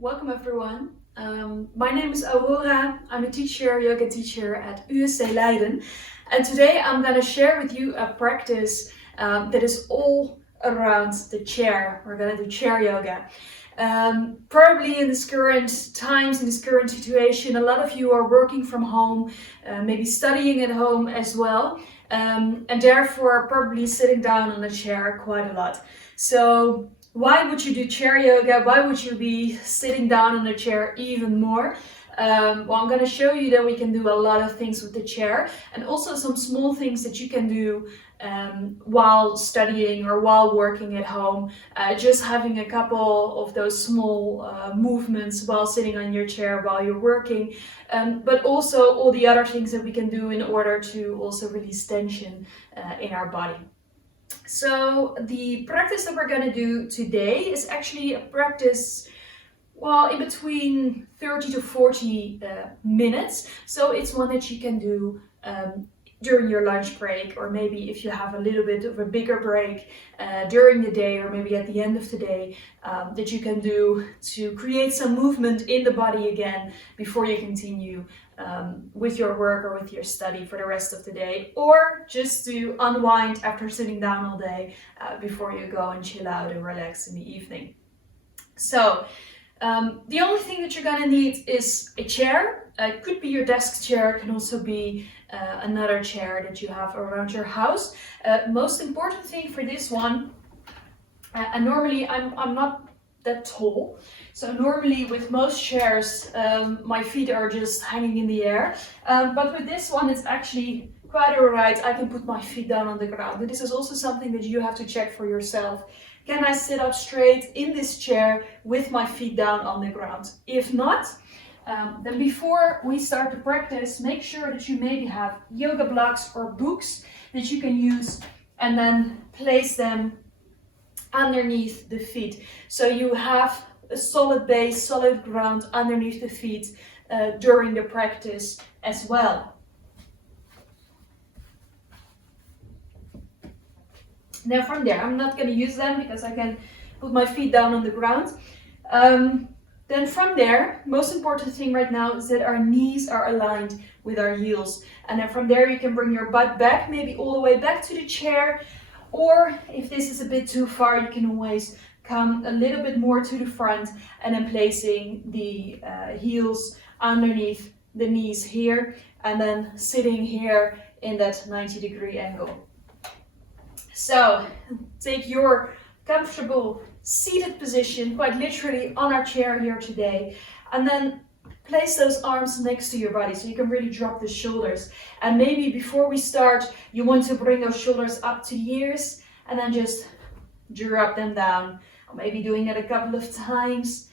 Welcome everyone. My name is Aurora. I'm a yoga teacher at USC Leiden. And today I'm going to share with you a practice that is all around the chair. We're going to do chair yoga. Probably in this current times, in this current situation, a lot of you are working from home, maybe studying at home as well, and therefore probably sitting down on a chair quite a lot. So why would you do chair yoga? Why would you be sitting down on a chair even more? Well, I'm going to show you that we can do a lot of things with the chair, and also some small things that you can do while studying or while working at home. Just having a couple of those small movements while sitting on your chair while you're working, but also all the other things that we can do in order to also release tension in our body. So the practice that we're going to do today is actually a practice, well, in between 30 to 40 minutes. So it's one that you can do during your lunch break, or maybe if you have a little bit of a bigger break during the day, or maybe at the end of the day, that you can do to create some movement in the body again before you continue with your work or with your study for the rest of the day, or just to unwind after sitting down all day before you go and chill out and relax in the evening. So the only thing that you're gonna need is a chair. It could be your desk chair, it can also be another chair that you have around your house. Most important thing for this one, and normally I'm not that tall, so normally with most chairs my feet are just hanging in the air, but with this one it's actually quite alright. I can put my feet down on the ground, but this is also something that you have to check for yourself. Can I sit up straight in this chair with my feet down on the ground? If not, then before we start the practice, make sure that you maybe have yoga blocks or books that you can use, and then place them underneath the feet. So you have a solid base, solid ground underneath the feet during the practice as well. Now from there, I'm not going to use them because I can put my feet down on the ground. Then from there, most important thing right now is that our knees are aligned with our heels. And then from there, you can bring your butt back, maybe all the way back to the chair. Or if this is a bit too far, you can always come a little bit more to the front and then placing the heels underneath the knees here, and then sitting here in that 90-degree angle. So take your comfortable seated position, quite literally on our chair here today, and then place those arms next to your body so you can really drop the shoulders. And maybe before we start, you want to bring those shoulders up to the ears and then just drop them down. Or maybe doing that a couple of times.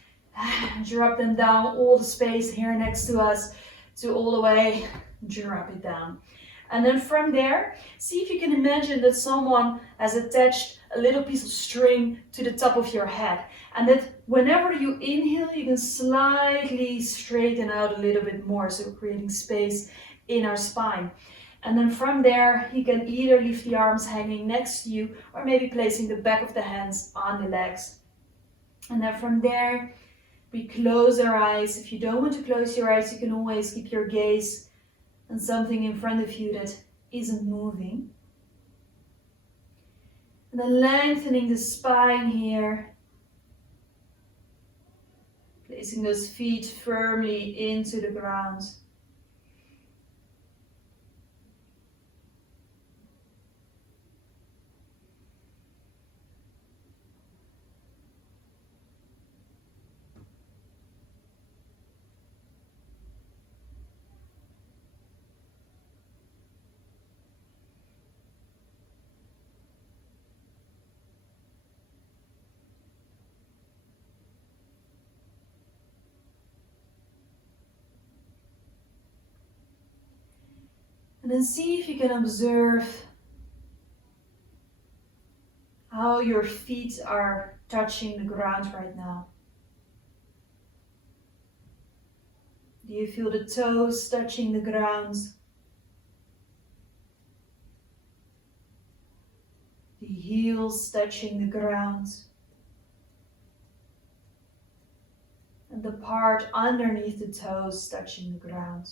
Drop them down, all the space here next to us, to all the way, drop it down. And then from there, see if you can imagine that someone has attached a little piece of string to the top of your head. And that whenever you inhale, you can slightly straighten out a little bit more, so creating space in our spine. And then from there, you can either leave the arms hanging next to you, or maybe placing the back of the hands on the legs. And then from there, we close our eyes. If you don't want to close your eyes, you can always keep your gaze on something in front of you that isn't moving. And then lengthening the spine here. Placing those feet firmly into the ground. And then see if you can observe how your feet are touching the ground right now. Do you feel the toes touching the ground? The heels touching the ground? and the part underneath the toes touching the ground.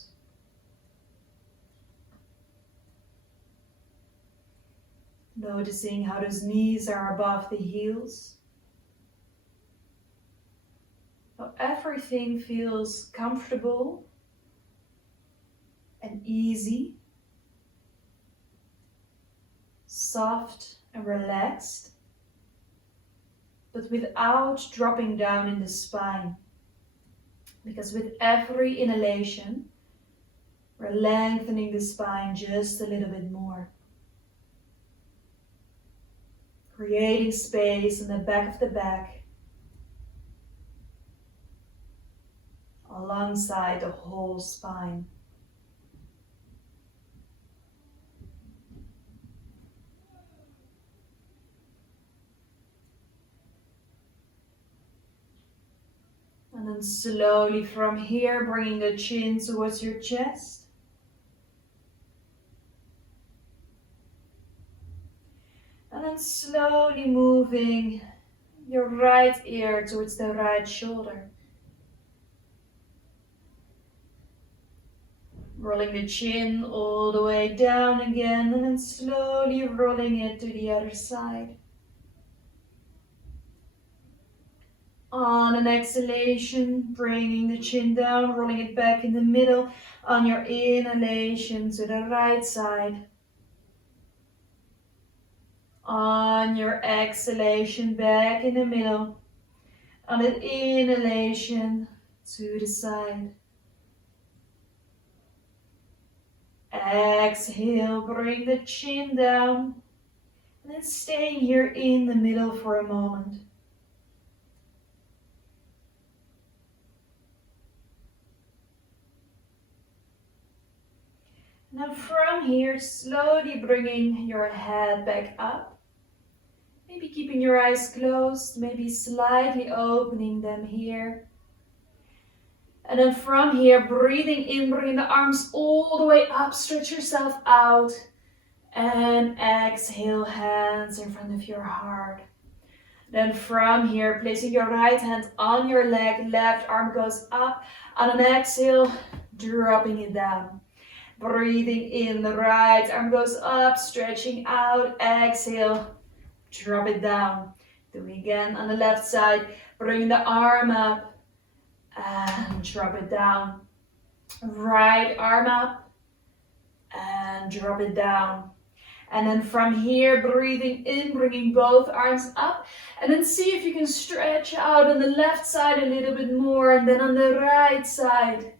Noticing how those knees are above the heels. How everything feels comfortable and easy, soft and relaxed, but without dropping down in the spine. Because with every inhalation, we're lengthening the spine just a little bit more. Creating space in the back of the back, alongside the whole spine. And then slowly from here, bringing the chin towards your chest. And then slowly moving your right ear towards the right shoulder. Rolling the chin all the way down again, and then slowly rolling it to the other side. On an exhalation, bringing the chin down, rolling it back in the middle. On your inhalation to the right side. On your exhalation, back in the middle. On an inhalation to the side. Exhale, bring the chin down. And then stay here in the middle for a moment. Now from here, slowly bringing your head back up. Maybe keeping your eyes closed, maybe slightly opening them here. And then from here, breathing in, bringing the arms all the way up, stretch yourself out. And exhale, hands in front of your heart. Then from here, placing your right hand on your leg, left arm goes up. On an exhale, dropping it down. Breathing in, the right arm goes up, stretching out, exhale, drop it down. Do it again on the left side, bring the arm up and drop it down. Right arm up and drop it down. And then from here, breathing in, bringing both arms up. And then see if you can stretch out on the left side a little bit more, and then on the right side.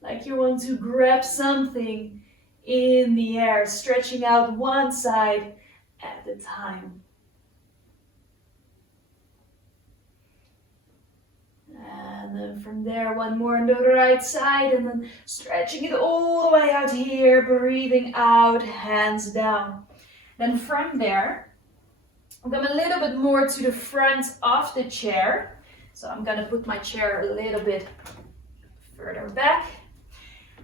Like you want to grab something in the air, stretching out one side at a time. And then from there, one more on the right side, and then stretching it all the way out here, breathing out, hands down. Then from there, I'm going a little bit more to the front of the chair. So I'm going to put my chair a little bit further back.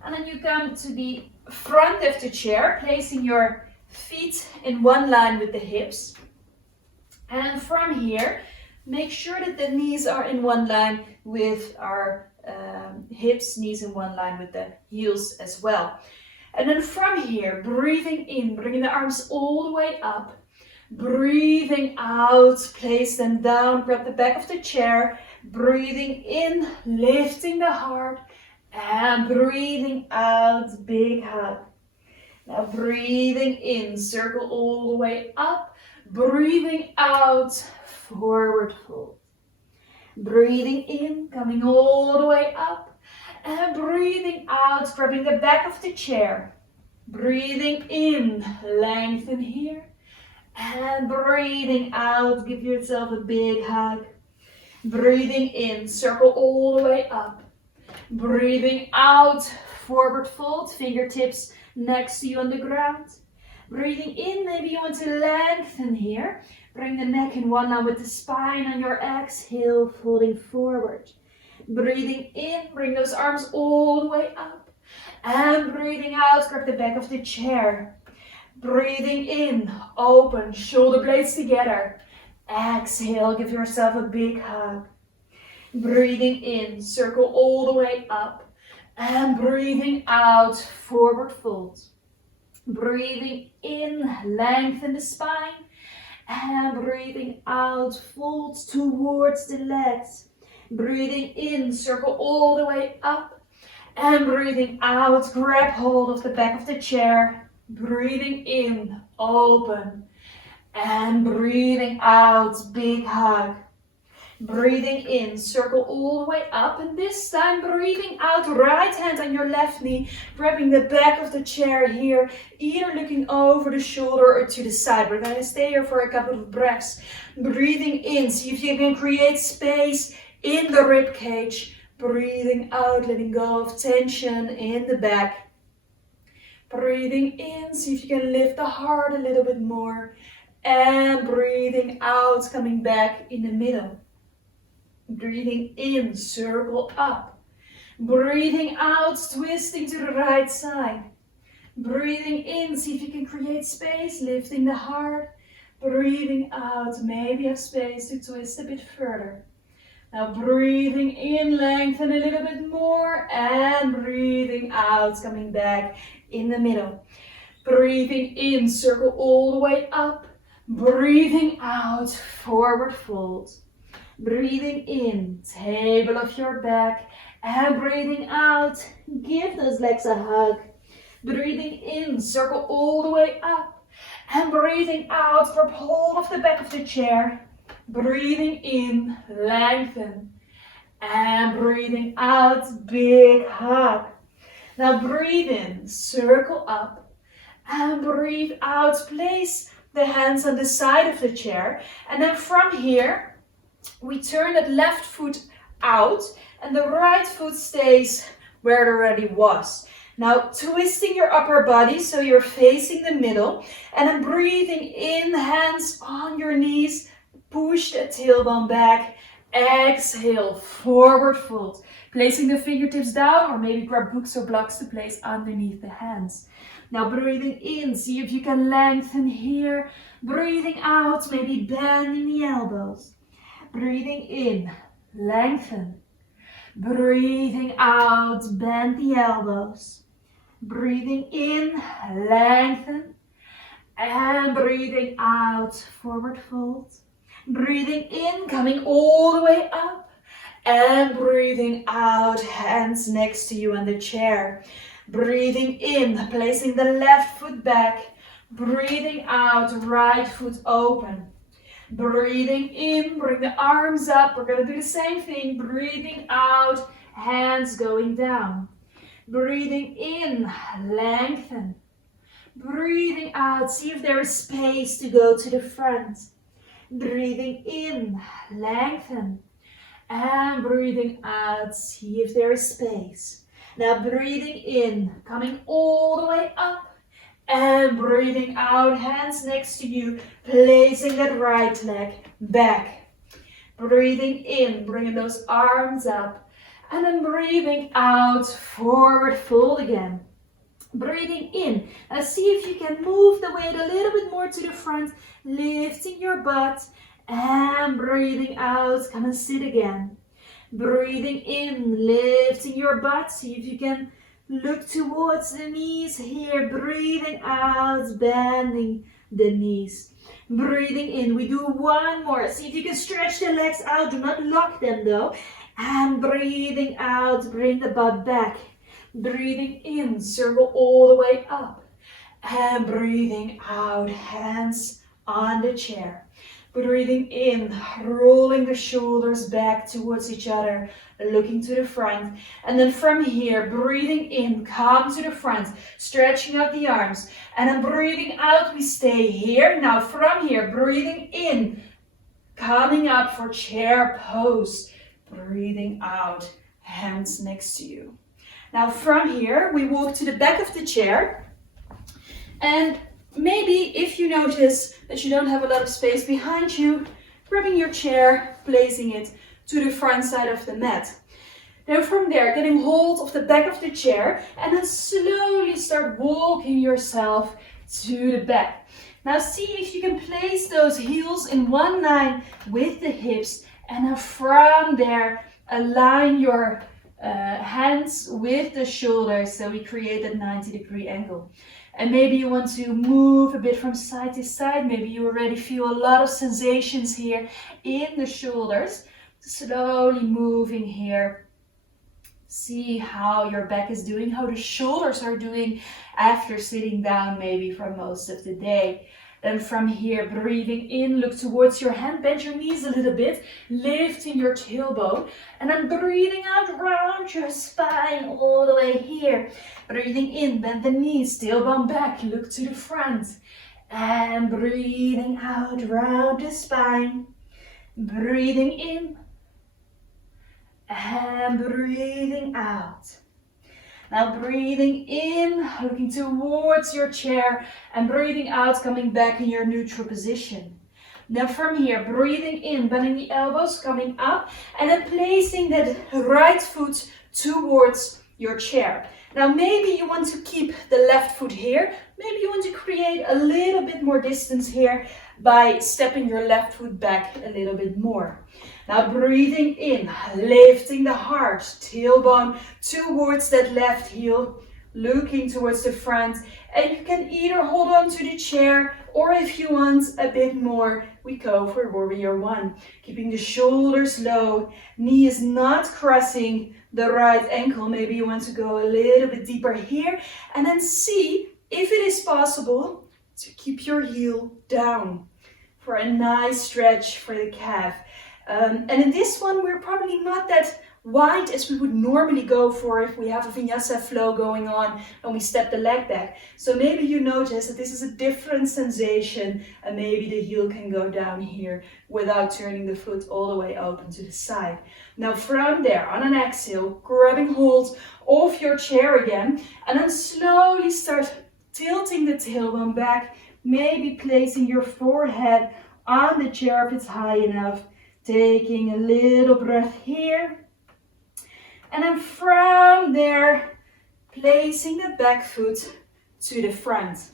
And then you come to the front of the chair, placing your feet in one line with the hips. And from here, make sure that the knees are in one line with our hips, knees in one line with the heels as well. And then from here, breathing in, bringing the arms all the way up. Breathing out, place them down, grab the back of the chair. Breathing in, lifting the heart. And breathing out, big hug. Now breathing in, circle all the way up. Breathing out, forward fold. Breathing in, coming all the way up. And breathing out, grabbing the back of the chair. Breathing in, lengthen here. And breathing out, give yourself a big hug. Breathing in, circle all the way up. Breathing out, forward fold, fingertips next to you on the ground. Breathing in, maybe you want to lengthen here. Bring the neck in one line with the spine on your exhale, folding forward. Breathing in, bring those arms all the way up. And breathing out, grab the back of the chair. Breathing in, open, shoulder blades together. Exhale, give yourself a big hug. Breathing in, circle all the way up. And breathing out, forward fold. Breathing in, lengthen the spine. And breathing out, fold towards the legs. Breathing in, circle all the way up. And breathing out, grab hold of the back of the chair. Breathing in, open. And breathing out, big hug. Breathing in, circle all the way up, and this time breathing out, right hand on your left knee, grabbing the back of the chair here, either looking over the shoulder or to the side. We're going to stay here for a couple of breaths. Breathing in, see if you can create space in the rib cage. Breathing out, letting go of tension in the back. Breathing in, see if you can lift the heart a little bit more. And breathing out, coming back in the middle. Breathing in, circle up. Breathing out, twisting to the right side. Breathing in, see if you can create space, lifting the heart. Breathing out, maybe have space to twist a bit further. Now breathing in, lengthen a little bit more. And breathing out, coming back in the middle. Breathing in, circle all the way up. Breathing out, forward fold. Breathing in, table of your back, and breathing out, give those legs a hug. Breathing in, circle all the way up, and breathing out, grab hold of the back of the chair. Breathing in, lengthen, and breathing out, big hug. Now breathe in, circle up, and breathe out, place the hands on the side of the chair, and then from here, we turn that left foot out and the right foot stays where it already was. Now twisting your upper body so you're facing the middle, and then breathing in, hands on your knees, push the tailbone back, exhale, forward fold. Placing the fingertips down, or maybe grab books or blocks to place underneath the hands. Now breathing in, see if you can lengthen here. Breathing out, maybe bending the elbows. Breathing in, lengthen. Breathing out, bend the elbows. Breathing in, lengthen. And breathing out, forward fold. Breathing in, coming all the way up. And breathing out, hands next to you on the chair. Breathing in, placing the left foot back. Breathing out, right foot open. Breathing in, bring the arms up. We're going to do the same thing. Breathing out, hands going down. Breathing in, lengthen. Breathing out, see if there is space to go to the front. Breathing in, lengthen. And breathing out, see if there is space. Now breathing in, coming all the way up. And breathing out, hands next to you, placing that right leg back. Breathing in, bringing those arms up. And then breathing out, forward fold again. Breathing in, and see if you can move the weight a little bit more to the front, lifting your butt. And breathing out, come and sit again. Breathing in, lifting your butt, see if you can look towards the knees here. Breathing out, bending the knees. Breathing in, we do one more. See if you can stretch the legs out. Do not lock them though. And breathing out, bring the butt back. Breathing in, circle all the way up. And breathing out, hands on the chair. Breathing in, rolling the shoulders back towards each other, looking to the front. And then from here, breathing in, come to the front, stretching out the arms. And then breathing out, we stay here. Now from here, breathing in, coming up for chair pose. Breathing out, hands next to you. Now from here, we walk to the back of the chair. And maybe if you notice that you don't have a lot of space behind you, grabbing your chair, placing it to the front side of the mat. Then from there, getting hold of the back of the chair and then slowly start walking yourself to the back. Now see if you can place those heels in one line with the hips, and then from there, align your hands with the shoulders so we create that 90-degree angle. And maybe you want to move a bit from side to side. Maybe you already feel a lot of sensations here in the shoulders. Slowly moving here. See how your back is doing, how the shoulders are doing after sitting down maybe for most of the day. Then from here, breathing in, look towards your hand, bend your knees a little bit, lifting your tailbone, and then breathing out round your spine all the way here. Breathing in, bend the knees, tailbone back, look to the front, and breathing out round the spine. Breathing in, and breathing out. Now breathing in, looking towards your chair, and breathing out, coming back in your neutral position. Now from here, breathing in, bending the elbows, coming up, and then placing that right foot towards your chair. Now maybe you want to keep the left foot here. Maybe you want to create a little bit more distance here by stepping your left foot back a little bit more. Now breathing in, lifting the heart, tailbone towards that left heel, looking towards the front. And you can either hold on to the chair, or if you want a bit more, we go for warrior one. Keeping the shoulders low, knee is not crossing the right ankle. Maybe you want to go a little bit deeper here, and then see if it is possible to keep your heel down for a nice stretch for the calf. And in this one, we're probably not that wide as we would normally go for if we have a vinyasa flow going on and we step the leg back. So maybe you notice that this is a different sensation, and maybe the heel can go down here without turning the foot all the way open to the side. Now from there, on an exhale, grabbing hold of your chair again, and then slowly start tilting the tailbone back, maybe placing your forehead on the chair if it's high enough. Taking a little breath here, and then from there, placing the back foot to the front.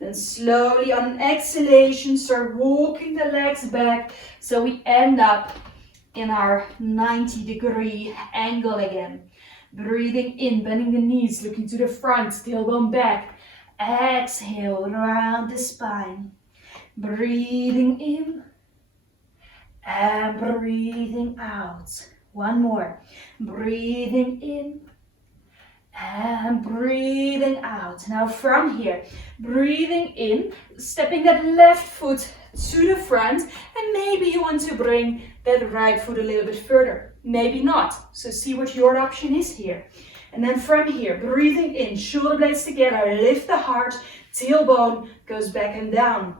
Then slowly on an exhalation, start walking the legs back so we end up in our 90-degree angle again. Breathing in, bending the knees, looking to the front, tailbone back. Exhale around the spine. Breathing in. And breathing out. One more. Breathing in and breathing out. Now from here, breathing in, stepping that left foot to the front, and maybe you want to bring that right foot a little bit further. Maybe not. So see what your option is here. And then from here, breathing in, shoulder blades together, lift the heart, tailbone goes back and down.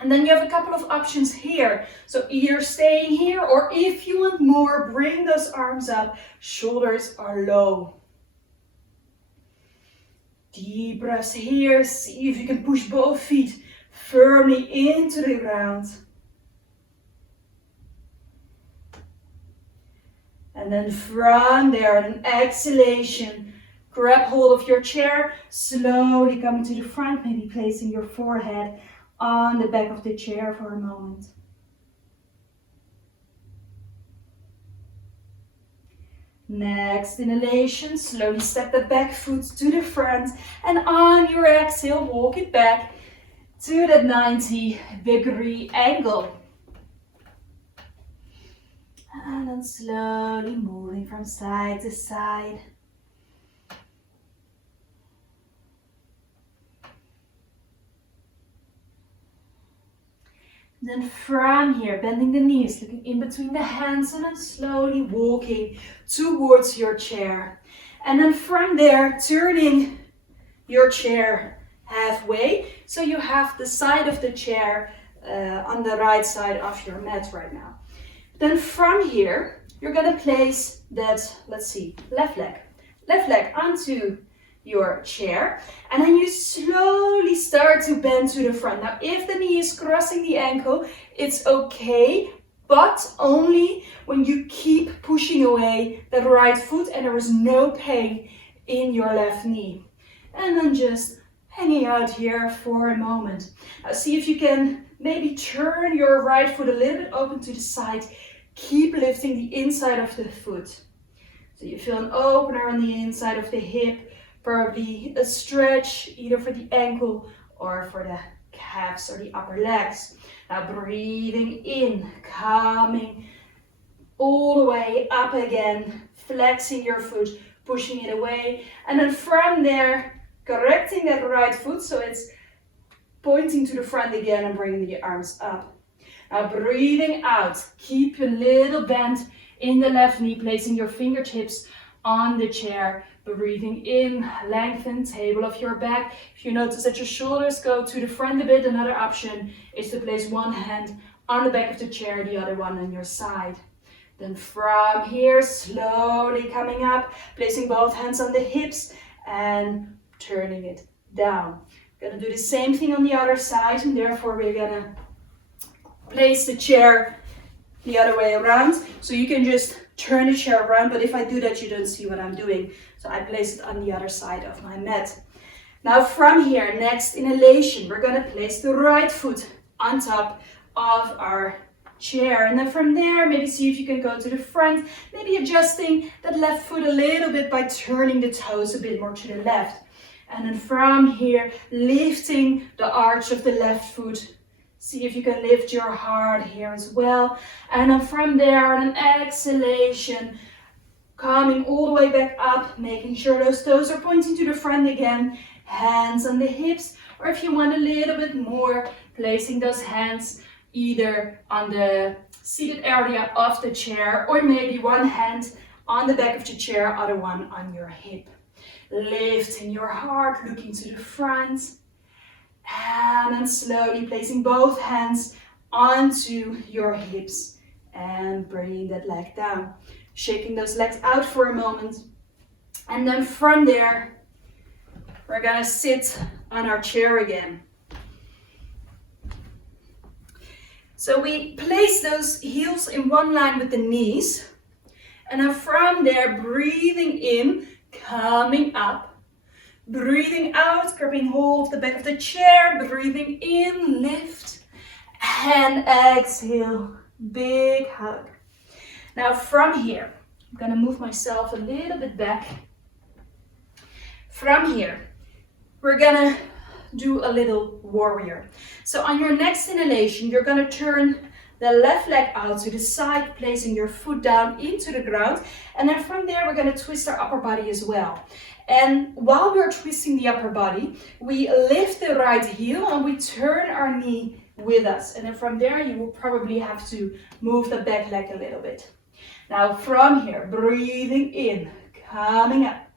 And then you have a couple of options here. So either staying here, or if you want more, bring those arms up. Shoulders are low. Deep breaths here. See if you can push both feet firmly into the ground. And then from there, an exhalation. Grab hold of your chair. Slowly coming to the front, maybe placing your forehead on the back of the chair for a moment. Next inhalation, slowly step the back foot to the front, and on your exhale, walk it back to that 90-degree angle. And then slowly moving from side to side. Then from here, bending the knees, looking in between the hands, and then slowly walking towards your chair. And then from there, turning your chair halfway, so you have the side of the chair on the right side of your mat right now. Then from here, you're gonna place that, left leg onto your chair, and then you slowly start to bend to the front. Now if the knee is crossing the ankle, it's okay, but only when you keep pushing away that right foot and there is no pain in your left knee. And then just hanging out here for a moment. Now see if you can maybe turn your right foot a little bit open to the side, Keep lifting the inside of the foot. So you feel an opener on the inside of the hip, probably a stretch either for the ankle or for the calves or the upper legs. Now breathing in, coming all the way up again, flexing your foot, pushing it away, and then from there, correcting that right foot so it's pointing to the front again and bringing the arms up. Now breathing out, keep a little bend in the left knee, placing your fingertips on the chair. Breathing in, lengthen table of your back. If you notice that your shoulders go to the front a bit, another option is to place one hand on the back of the chair, the other one on your side. Then from here, slowly coming up, placing both hands on the hips and turning it down. We're gonna do the same thing on the other side, and therefore we're gonna place the chair the other way around. So you can just turn the chair around, but if I do that, you don't see what I'm doing. So I place it on the other side of my mat. Now from here, next inhalation, we're gonna place the right foot on top of our chair. And then from there, maybe see if you can go to the front, maybe adjusting that left foot a little bit by turning the toes a bit more to the left. And then from here, lifting the arch of the left foot. See if you can lift your heart here as well. And then from there, on an exhalation, coming all the way back up, making sure those toes are pointing to the front again. Hands on the hips, or if you want a little bit more, placing those hands either on the seated area of the chair, or maybe one hand on the back of the chair, other one on your hip. Lifting your heart, looking to the front. And then slowly placing both hands onto your hips and bringing that leg down. Shaking those legs out for a moment. And then from there, we're gonna sit on our chair again. So we place those heels in one line with the knees. And then from there, breathing in, coming up. Breathing out, grabbing hold of the back of the chair. Breathing in, lift. And exhale, big hug. Now from here, I'm gonna move myself a little bit back. From here, we're gonna do a little warrior. So on your next inhalation, you're gonna turn the left leg out to the side, placing your foot down into the ground. And then from there, we're gonna twist our upper body as well. And while we're twisting the upper body, we lift the right heel and we turn our knee with us. And then from there, you will probably have to move the back leg a little bit. Now from here, breathing in, coming up.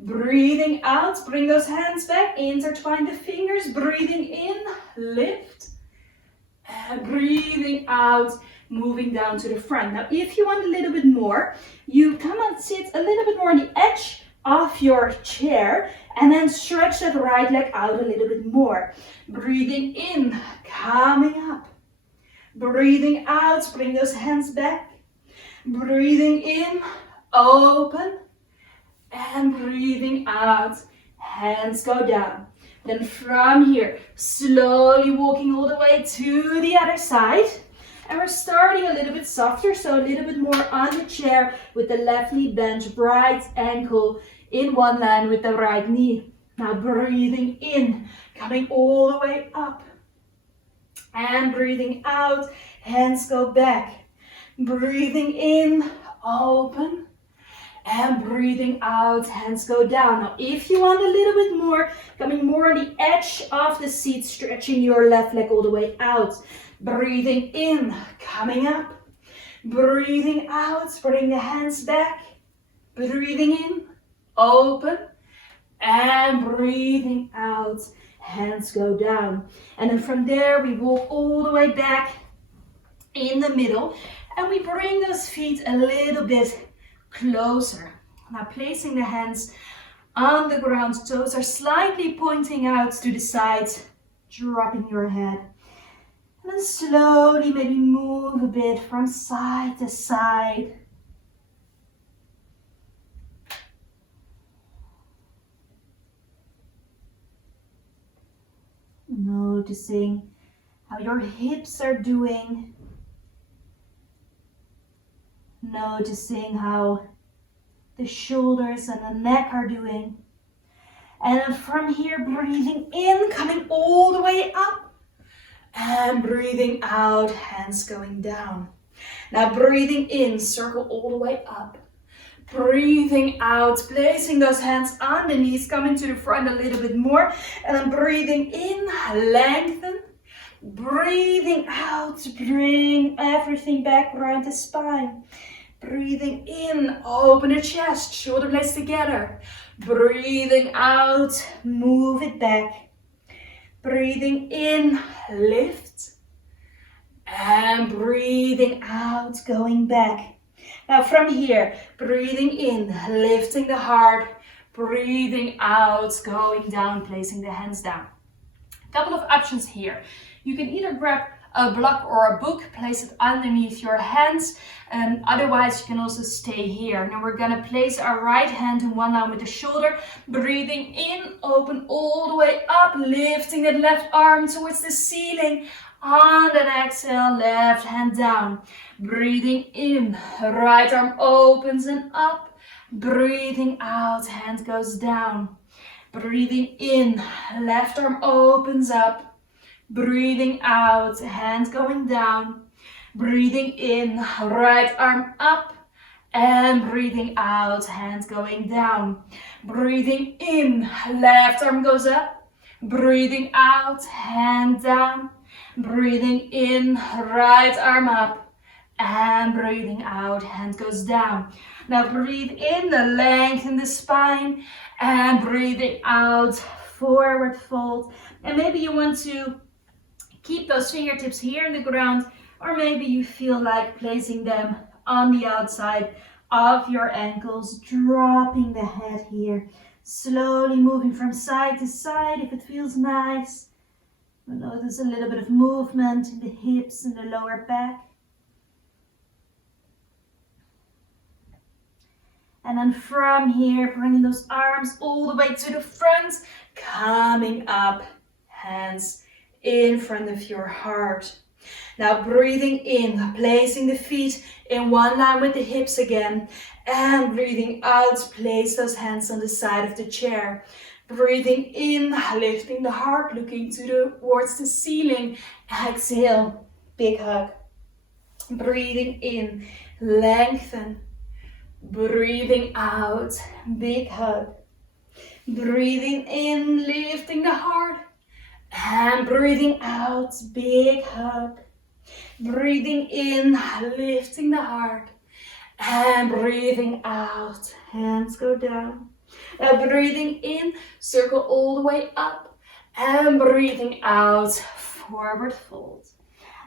Breathing out, bring those hands back, intertwine the fingers. Breathing in, lift. And breathing out, moving down to the front. Now if you want a little bit more, you come and sit a little bit more on the edge of your chair and then stretch that right leg out a little bit more. Breathing in, coming up. Breathing out, bring those hands back. Breathing in, open. And breathing out, hands go down. Then from here, slowly walking all the way to the other side. And we're starting a little bit softer, so a little bit more on the chair with the left knee bent, right ankle in one line with the right knee. Now breathing in, coming all the way up. And breathing out, hands go back. Breathing in, open. And breathing out, hands go down. Now if you want a little bit more, coming more on the edge of the seat, stretching your left leg all the way out. Breathing in, coming up. Breathing out, bring the hands back. Breathing in, open. And breathing out, hands go down. And then from there, we walk all the way back in the middle. And we bring those feet a little bit closer. Now placing the hands on the ground, toes are slightly pointing out to the sides, dropping your head. And then slowly maybe move a bit from side to side. Noticing how your hips are doing. Noticing how the shoulders and the neck are doing. And then from here, breathing in, coming all the way up. And breathing out, hands going down. Now breathing in, circle all the way up. Breathing out, placing those hands on the knees, coming to the front a little bit more. And then breathing in, lengthen. Breathing out, bring everything back around the spine. Breathing in, open the chest, shoulder blades together. Breathing out, move it back. Breathing in, lift. And breathing out, going back. Now from here, breathing in, lifting the heart. Breathing out, going down, placing the hands down. A couple of options here. You can either grab a block or a book, place it underneath your hands, and otherwise you can also stay here. Now we're gonna place our right hand in one line with the shoulder, breathing in, open all the way up, lifting that left arm towards the ceiling. On an exhale, left hand down. Breathing in, right arm opens and up. Breathing out, hand goes down. Breathing in, left arm opens up. Breathing out, hand going down. Breathing in, right arm up. And breathing out, hand going down. Breathing in, left arm goes up. Breathing out, hand down. Breathing in, right arm up. And breathing out, hand goes down. Now breathe in, lengthen the spine. And breathing out, forward fold. And maybe you want to keep those fingertips here in the ground, or maybe you feel like placing them on the outside of your ankles, dropping the head here, slowly moving from side to side if it feels nice. You'll notice a little bit of movement in the hips and the lower back. And then from here, bringing those arms all the way to the front, coming up, hands in front of your heart. Now breathing in, placing the feet in one line with the hips again. And breathing out, place those hands on the side of the chair. Breathing in, lifting the heart, looking towards the ceiling. Exhale, big hug. Breathing in, lengthen. Breathing out, big hug. Breathing in, lifting the heart. And breathing out, big hug. Breathing in, lifting the heart. And breathing out, hands go down. Now breathing in, circle all the way up. And breathing out, forward fold.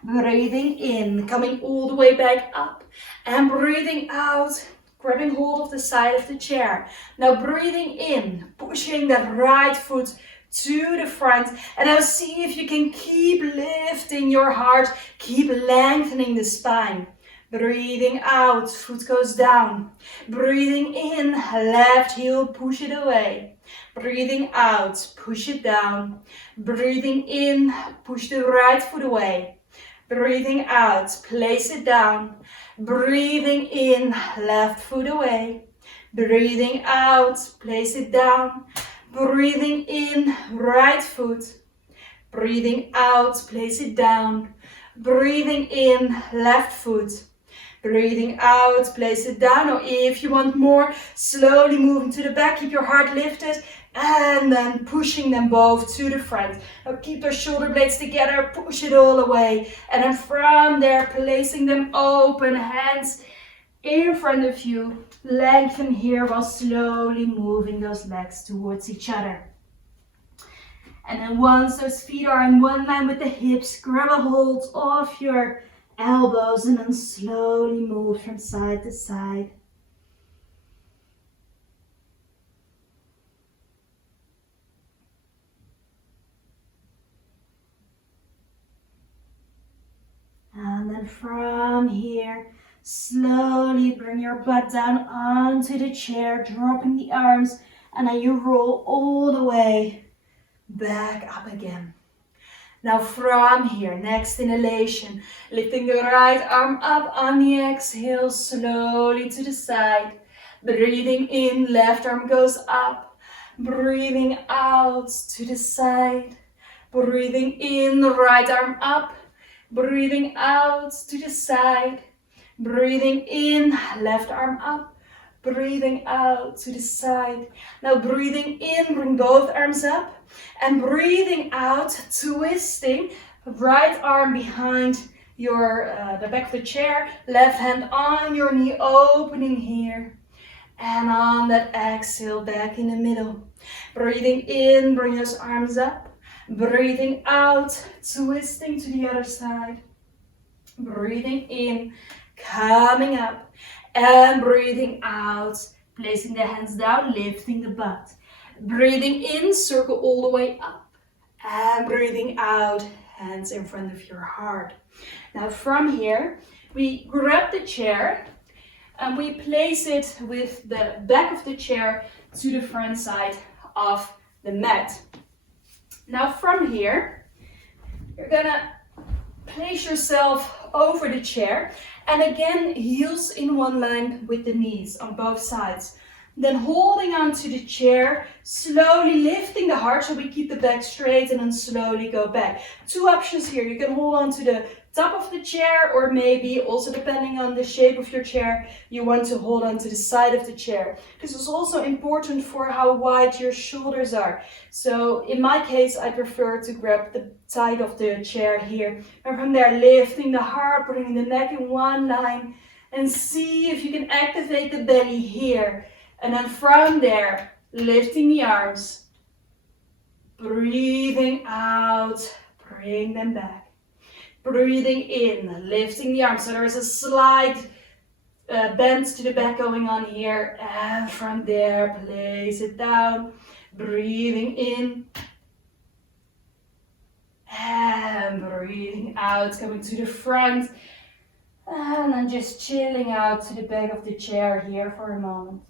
Breathing in, coming all the way back up. And breathing out, grabbing hold of the side of the chair. Now breathing in, pushing that right foot to the front. And now see if you can keep lifting your heart, keep lengthening the spine. Breathing out, foot goes down. Breathing in, left heel, push it away. Breathing out, push it down. Breathing in, push the right foot away. Breathing out, place it down. Breathing in, left foot away. Breathing out, place it down. Breathing in, right foot. Breathing out, place it down. Breathing in, left foot. Breathing out, place it down. Or if you want more, slowly moving to the back, keep your heart lifted. And then pushing them both to the front. Now keep those shoulder blades together, push it all away. And then from there, placing them open, hands in front of you. Lengthen here while slowly moving those legs towards each other. And then once those feet are in one line with the hips, grab a hold of your elbows and then slowly move from side to side. And then from here, slowly bring your butt down onto the chair, dropping the arms, and then you roll all the way back up again. Now from here, next inhalation, lifting the right arm up on the exhale, slowly to the side. Breathing in, left arm goes up. Breathing out to the side. Breathing in, right arm up. Breathing out to the side. Breathing in, left arm up. Breathing out to the side. Now breathing in, bring both arms up. And breathing out, twisting. Right arm behind the back of the chair. Left hand on your knee, opening here. And on that exhale, back in the middle. Breathing in, bring those arms up. Breathing out, twisting to the other side. Breathing in, coming up. And breathing out, placing the hands down, lifting the butt. Breathing in, circle all the way up. And breathing out, hands in front of your heart. Now from here, we grab the chair and we place it with the back of the chair to the front side of the mat. Now from here, you're gonna place yourself over the chair and again heels in one line with the knees on both sides. Then holding onto the chair, slowly lifting the heart so we keep the back straight and then slowly go back. Two options here. You can hold on to the top of the chair or maybe also depending on the shape of your chair, you want to hold on to the side of the chair. This is also important for how wide your shoulders are. So in my case, I prefer to grab the side of the chair here. And from there, lifting the heart, bringing the neck in one line and see if you can activate the belly here. And then from there, lifting the arms, breathing out, bring them back. Breathing in, lifting the arms. So there is a slight bend to the back going on here. And from there, place it down. Breathing in. And breathing out, coming to the front. And then just chilling out to the back of the chair here for a moment.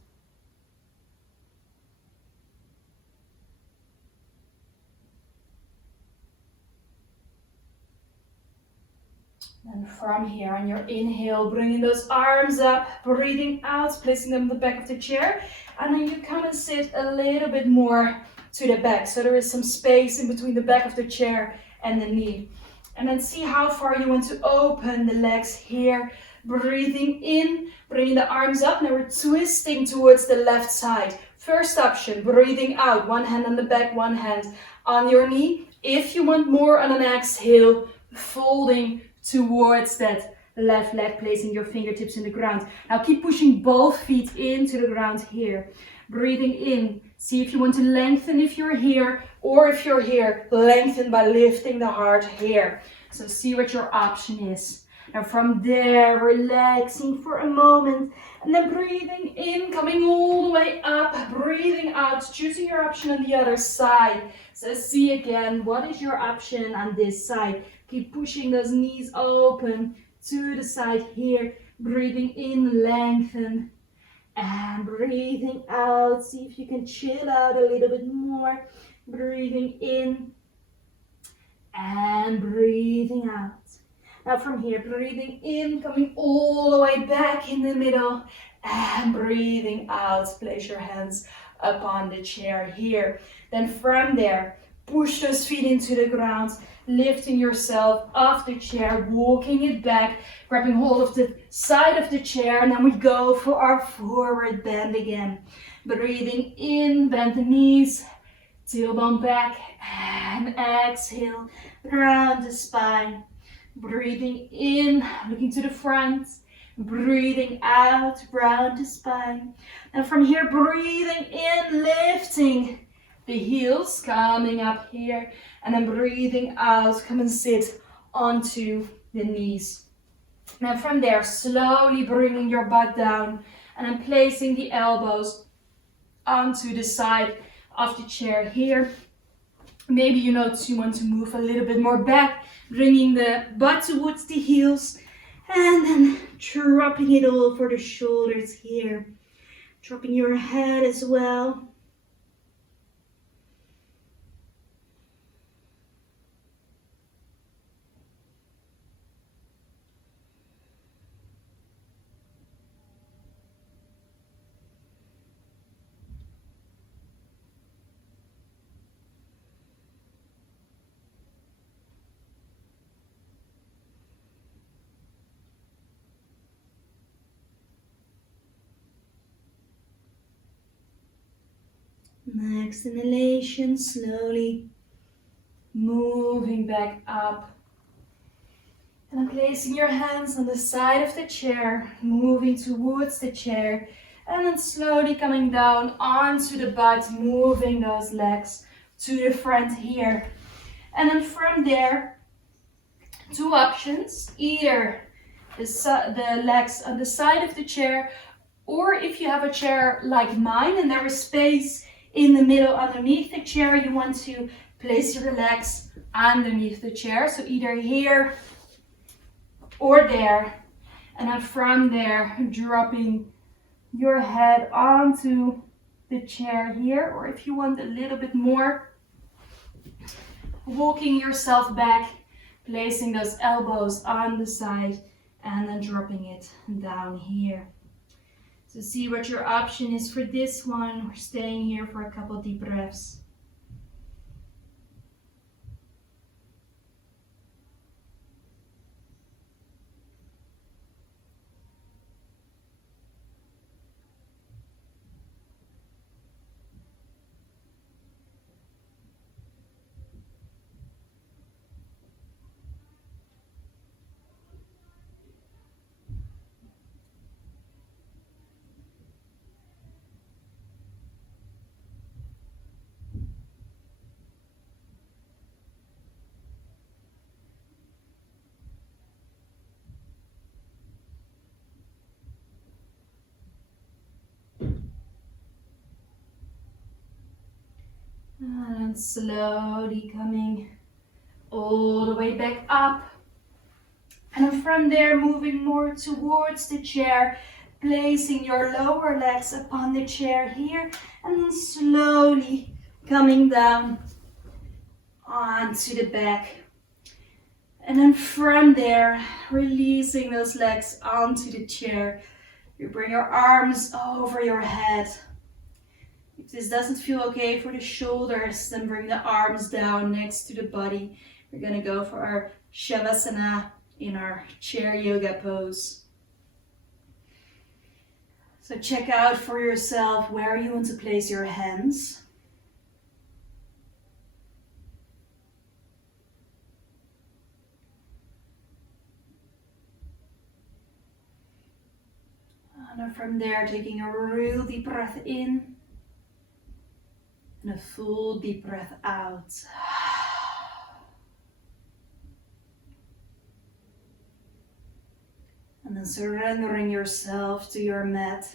And from here, on your inhale, bringing those arms up, breathing out, placing them on the back of the chair. And then you come and sit a little bit more to the back. So there is some space in between the back of the chair and the knee. And then see how far you want to open the legs here. Breathing in, bringing the arms up. Now we're twisting towards the left side. First option, breathing out. One hand on the back, one hand on your knee. If you want more on an exhale, folding towards that left leg, placing your fingertips in the ground. Now keep pushing both feet into the ground here. Breathing in. See if you want to lengthen if you're here, or if you're here, lengthen by lifting the heart here. So see what your option is. Now from there, relaxing for a moment, and then breathing in, coming all the way up, breathing out, choosing your option on the other side. So see again, what is your option on this side? Keep pushing those knees open to the side here. Breathing in, lengthen. And breathing out. See if you can chill out a little bit more. Breathing in. And breathing out. Now from here, breathing in, coming all the way back in the middle. And breathing out. Place your hands upon the chair here. Then from there, push those feet into the ground. Lifting yourself off the chair, walking it back, grabbing hold of the side of the chair, and then we go for our forward bend again. Breathing in, bend the knees, tailbone back, and exhale, round the spine. Breathing in, looking to the front, breathing out, round the spine. And from here, breathing in, lifting the heels, coming up here, and then breathing out, come and sit onto the knees. Now from there, slowly bringing your butt down and then placing the elbows onto the side of the chair here. Maybe you want to move a little bit more back, bringing the butt towards the heels, and then dropping it all for the shoulders here. Dropping your head as well. Next inhalation, slowly moving back up. And then placing your hands on the side of the chair, moving towards the chair, and then slowly coming down onto the butt, moving those legs to the front here. And then from there, two options, either the legs on the side of the chair, or if you have a chair like mine and there is space in the middle underneath the chair, you want to place your legs underneath the chair. So either here or there. And then from there, dropping your head onto the chair here, or if you want a little bit more, walking yourself back, placing those elbows on the side, and then dropping it down here. So see what your option is for this one. We're staying here for a couple deep breaths. And slowly coming all the way back up. And then from there, moving more towards the chair, placing your lower legs upon the chair here, and then slowly coming down onto the back. And then from there, releasing those legs onto the chair. You bring your arms over your head. If this doesn't feel okay for the shoulders, then bring the arms down next to the body. We're going to go for our Shavasana in our chair yoga pose. So check out for yourself where you want to place your hands. And then from there, taking a real deep breath in. And a full deep breath out. And then surrendering yourself to your mat.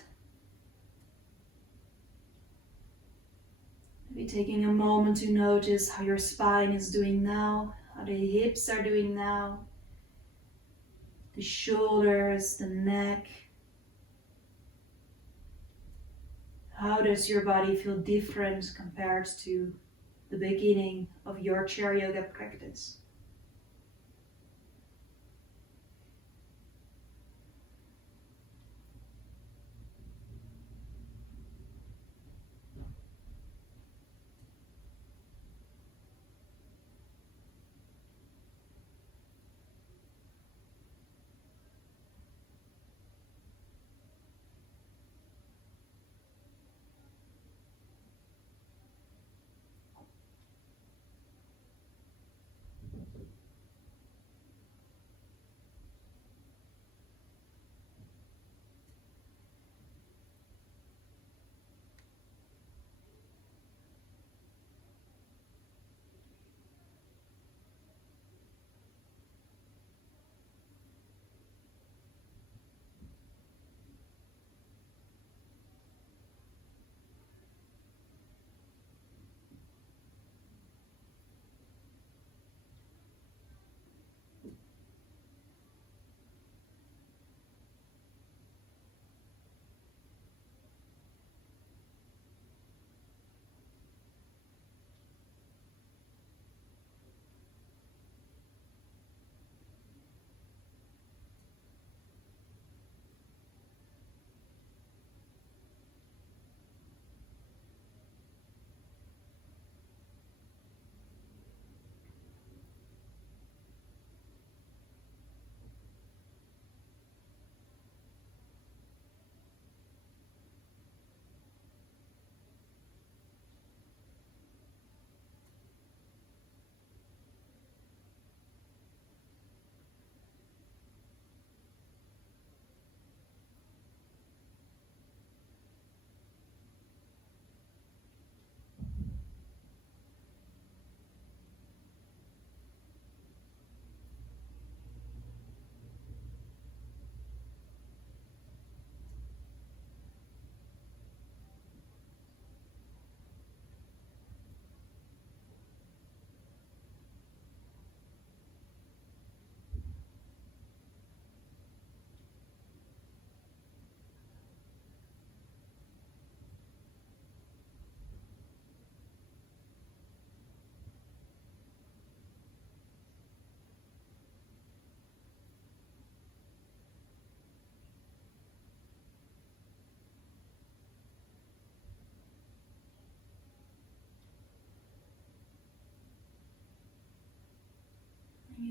Maybe taking a moment to notice how your spine is doing now, how the hips are doing now, the shoulders, the neck. How does your body feel different compared to the beginning of your chair yoga practice?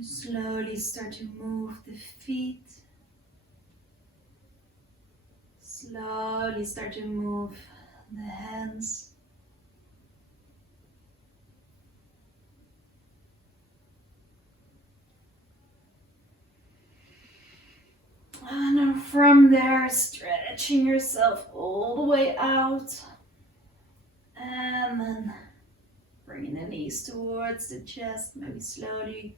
slowly start to move the feet. Slowly start to move the hands. And then from there, stretching yourself all the way out. And then bringing the knees towards the chest, maybe slowly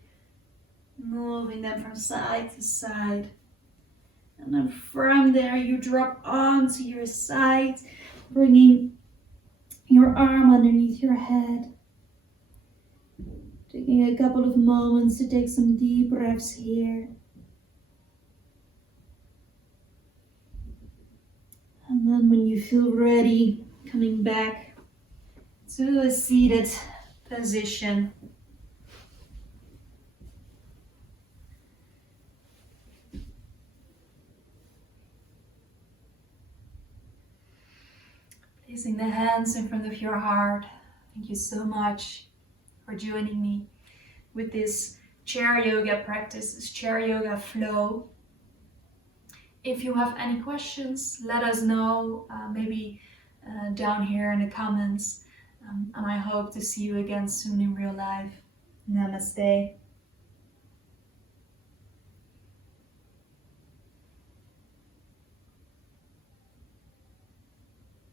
moving them from side to side. And then from there, you drop onto your side, bringing your arm underneath your head. Taking a couple of moments to take some deep breaths here. And then when you feel ready, coming back to a seated position. Placing the hands in front of your heart. Thank you so much for joining me with this chair yoga practice, this chair yoga flow. If you have any questions, let us know, maybe down here in the comments. And I hope to see you again soon in real life. Namaste.